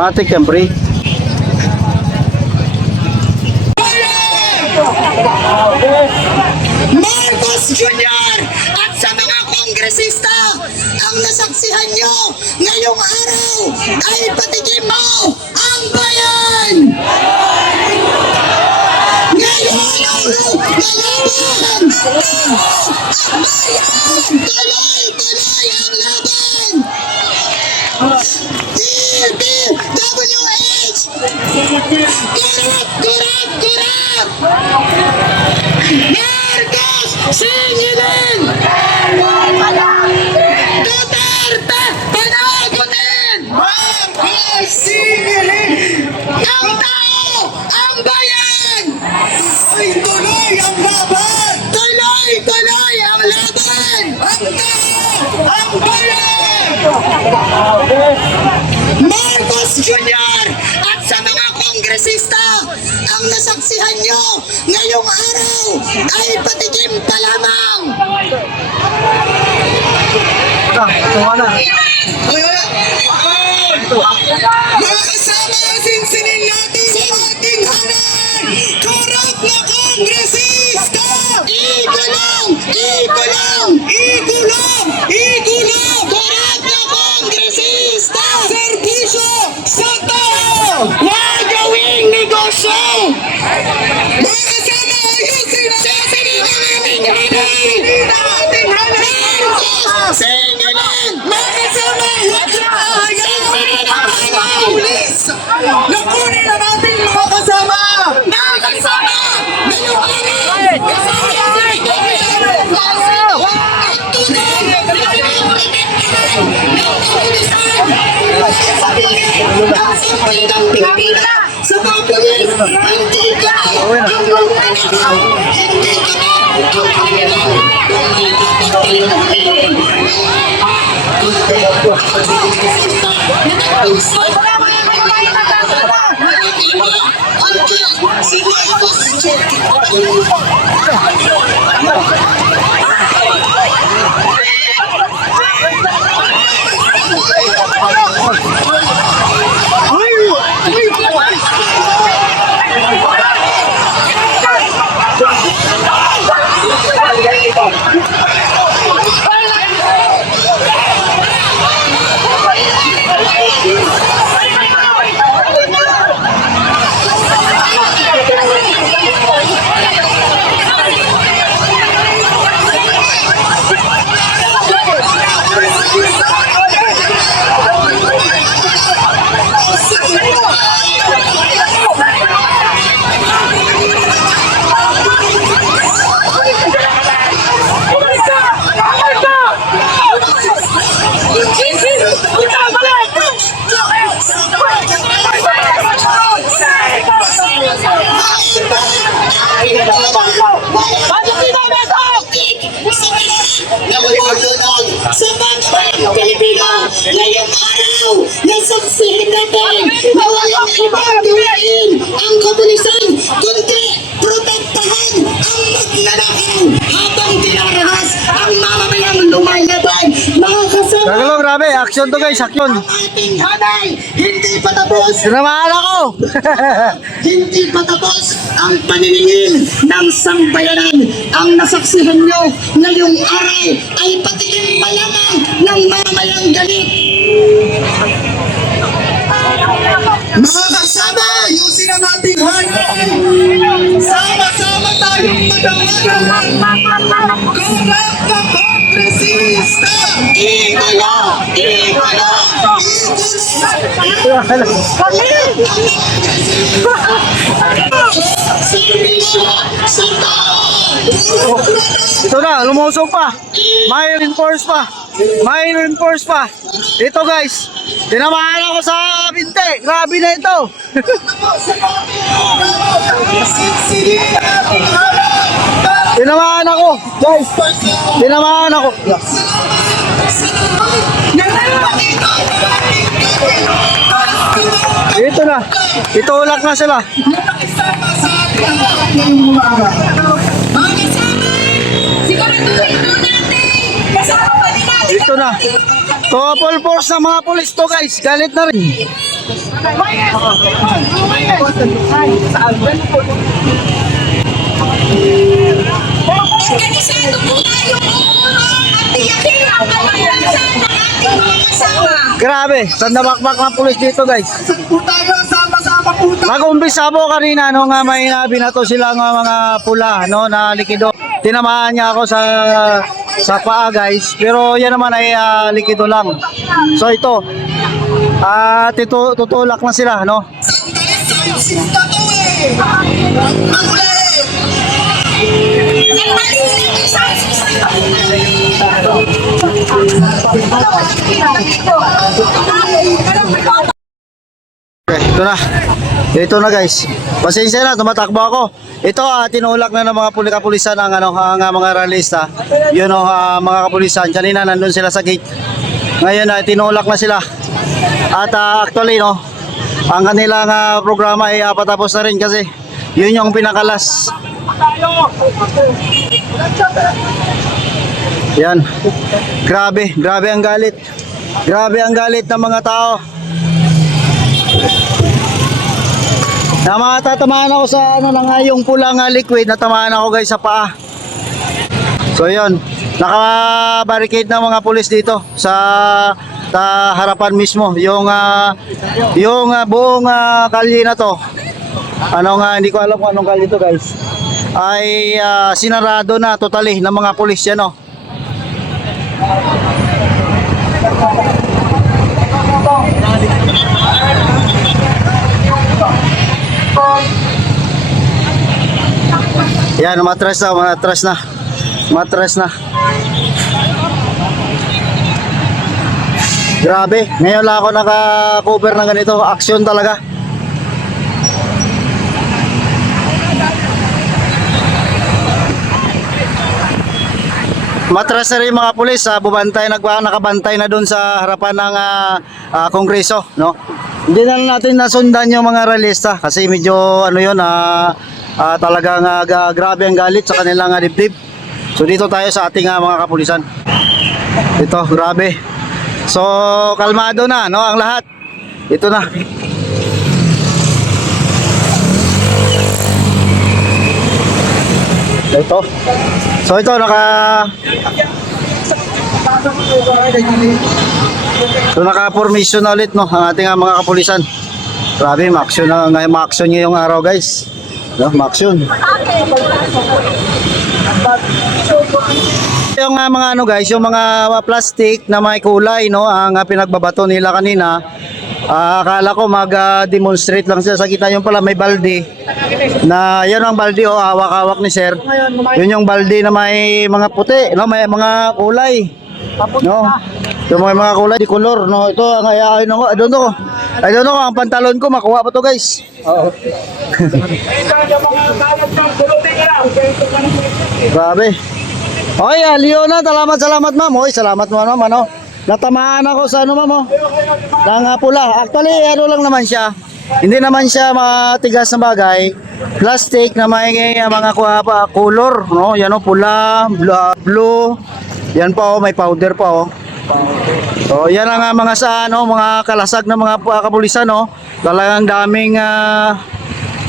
Matik yan, pre. Marcos Jr. at sa mga kongresista, ang nasaksihan nyo ngayong araw ay patigim mo ang bayan! Ngayong araw lalaban! Ang bayan! Tuloy-tuloy ang laban! DPWH! Kurap! Marcos Singilin! Duterte panagutin! Marcos Singilin! Ang tao! Ang bayan! Tuloy ang laban! Tuloy ang laban! Ang tao! Ang bayan! Marcos Jr. at sa mga kongresista, ang nasaksihan nyo ngayong araw ay patigim pa lamang. Mga kasama, sinsinin natin sa ating hanan, korap na kongresista! Igulong! Korap na kongresista! Serbisyo sa tao! Huwag gawing negosyo! Mga kasama, ayusin ang ating hanan! Singilin! Mga kasama, huwag sasayang ang pulis! Nakunin na natin mga kasama! Mga kasama! Sa mga pulis, hindi ka ang lumalang, hindi ka ang kanilang, sa bansang Pilipino ngayong araw nasaksihan natin na walang ibang gawain ang komunistan kundi protektahan ang magnanakaw habang dinarahas ang mamamayang lumalaban. Mga kasama, Gagalaw, grabe. Action to guys, action. ang ating hanay hindi pa tapos. Sinamahan ako. Hindi pa tapos ang paniningil ng sambayanan. Ang nasaksihan nyo ngayong araw ay patigim pa lamang ng mamamayang galit. Mga kasama, ayusin ang ating hanay. Sama-sama tayong manawagan. Korap na kongresista! Igala! Servisyo sa tao! Ito na, lumusog pa. May reinforce pa. Ito guys, tinamaan ako sa binte. Grabe na ito. Tinamaan ako. Guys, tinamaan ako. Ito na. Itulak na sila. Ito na. To full force ng mga pulis to guys. Galit na rin. Organisado po tayo at tiyakin ang kalakasan ng ating mga kasama. Grabe, sandabakbak ng pulis dito guys. Po tayo, sama-sama po tayo. Nag-umpisa po kanina no nga may binato sila ng mga pula no na likido. Tinamaan niya ako sa paa guys, pero yan naman ay likido lang. So ito tutulak na sila no. Sinta to eh. Magulit. Ang malilim isang Ito na. Ito na guys. Pasensya na, tumatakbo ako. Ito tinulak na ng mga kapulisan ang mga realista. Yun mga kapulisan. Kanina nandun sila sa gate. Ngayon tinulak na sila. At actually no, ang kanilang programa ay patapos na rin kasi yun yung pinakalas. Yan. Grabe ang galit. Grabe ang galit ng mga tao. Tatamaan ako sa yung pulang liquid, natamaan ako guys sa paa. So yun, naka-barricade ng mga pulis dito sa harapan mismo, yung buong kalye na to. Hindi ko alam kung anong kalye to guys. Ay sinarado na totally ng mga pulis yan oh. Yan, matras na. Grabe, ngayon lang ako naka-cover ng ganito, action talaga. Matras na rin mga pulis, nakabantay na doon sa harapan ng Kongreso, no? Hindi na natin nasundan yung mga realista kasi medyo talagang grabe ang galit sa kanilang dibdib. So dito tayo sa ating mga kapulisan. Ito, grabe. So kalmado na no ang lahat. Ito na. Ito. So ito naka-formation na ulit no ang ating mga kapulisan. Grabe, ma-action niyo yung araw guys. No, ma-action. Yung mga guys, yung mga plastic na may kulay no ang pinagbabato nila kanina. Akala ko mag-demonstrate lang sila sa kita, yung pala may balde. Na yan ang balde hawak-hawak ni sir. Yun yung balde na may mga puti, no, may mga kulay. No. Yung mga kulay di color no. Ito ang I don't know ang pantalon ko makuha pa to guys. Oo. Grabe. Oy, Leona, salamat ma'am. Oy, salamat mo ma'am ano. Natamaan ako sa ma'am oh. Ng pula. Actually lang naman siya. Hindi naman siya matigas na bagay. Plastic na may mga color no. Yan oh, pula, blue. Yan pa oh, may powder pa oh. So yan ang mga mga kalasag na mga kapulisan no. Talagang daming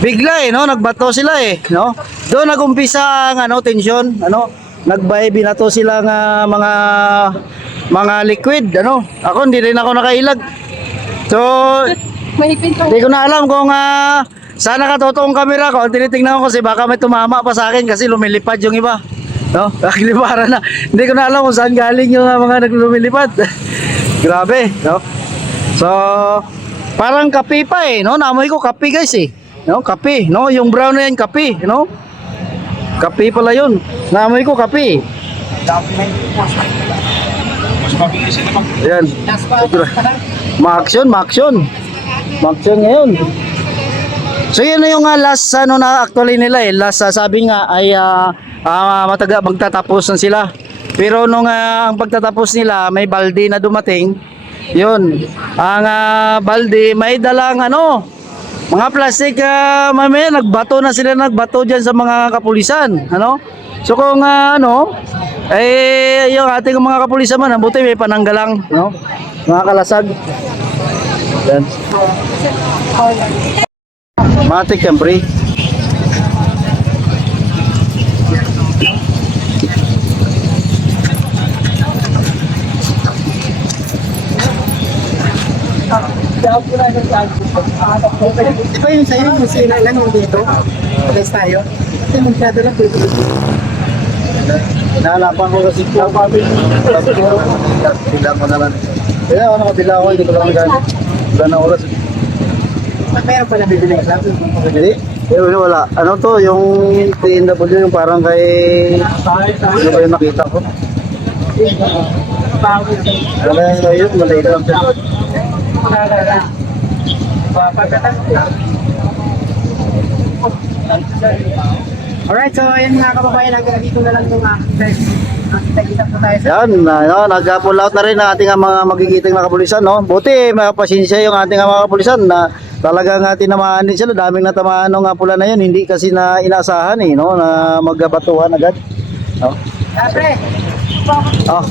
bigla no, nagbato sila no. Doon nagumpisa ang tension binato sila ng mga liquid Ako hindi rin ako nakailag. So hindi ko na alam kung sana katotoong camera ko. Tinitingnan ko kasi baka may tumama pa sa akin kasi lumilipad yung iba. No? Nagliparan na. Hindi ko na alam kung saan galing yung mga naglumilipad. Grabe, no? So, parang kape pa no? Naamoy ko kape guys No, kape, no? Yung brown na yan, kape, no? Kape pala yun. Naamoy ko kape. Yan. Ma-action ngayon. So yun na yung last na actually nila last sabi nga ay magtatapos na sila. Pero nung ang pagtatapos nila may balde na dumating. Yun. Ang balde may dalang mga plastic mamaya nagbato diyan sa mga kapulisan, So kung yung ating mga kapulisan man, buti may pananggalang, mga kalasag. Yan. Matik yan, pre. Di ba yung sa'yo, yung sila lang yung dito? Alas tayo? Kasi magkado lang pwede. Nahalapan ko kasi bilang ko na lang. Kaya ako nakabila ako, hindi ko lang nagano. Wala na oras. Meron pa na bibili ka lang. Hindi. Wala. Ano to, yung TNW, yung parang kay... Ano ba yung nakita ko? Wala yung sa'yo, maliit lang siya. Alright, so ayun mga kababayan, hanggang dito na lang yung kita po tayo sa Yan, nag-pull out na rin ang ating mga magigiting na kapulisan, no? Buti, may pasensya yung ating mga kapulisan na talagang tinamaan din sila. Daming natamaan ng pula na yun, hindi kasi na inasahan, eh, no? Na magbatuhan agad. No? Pre! Oh.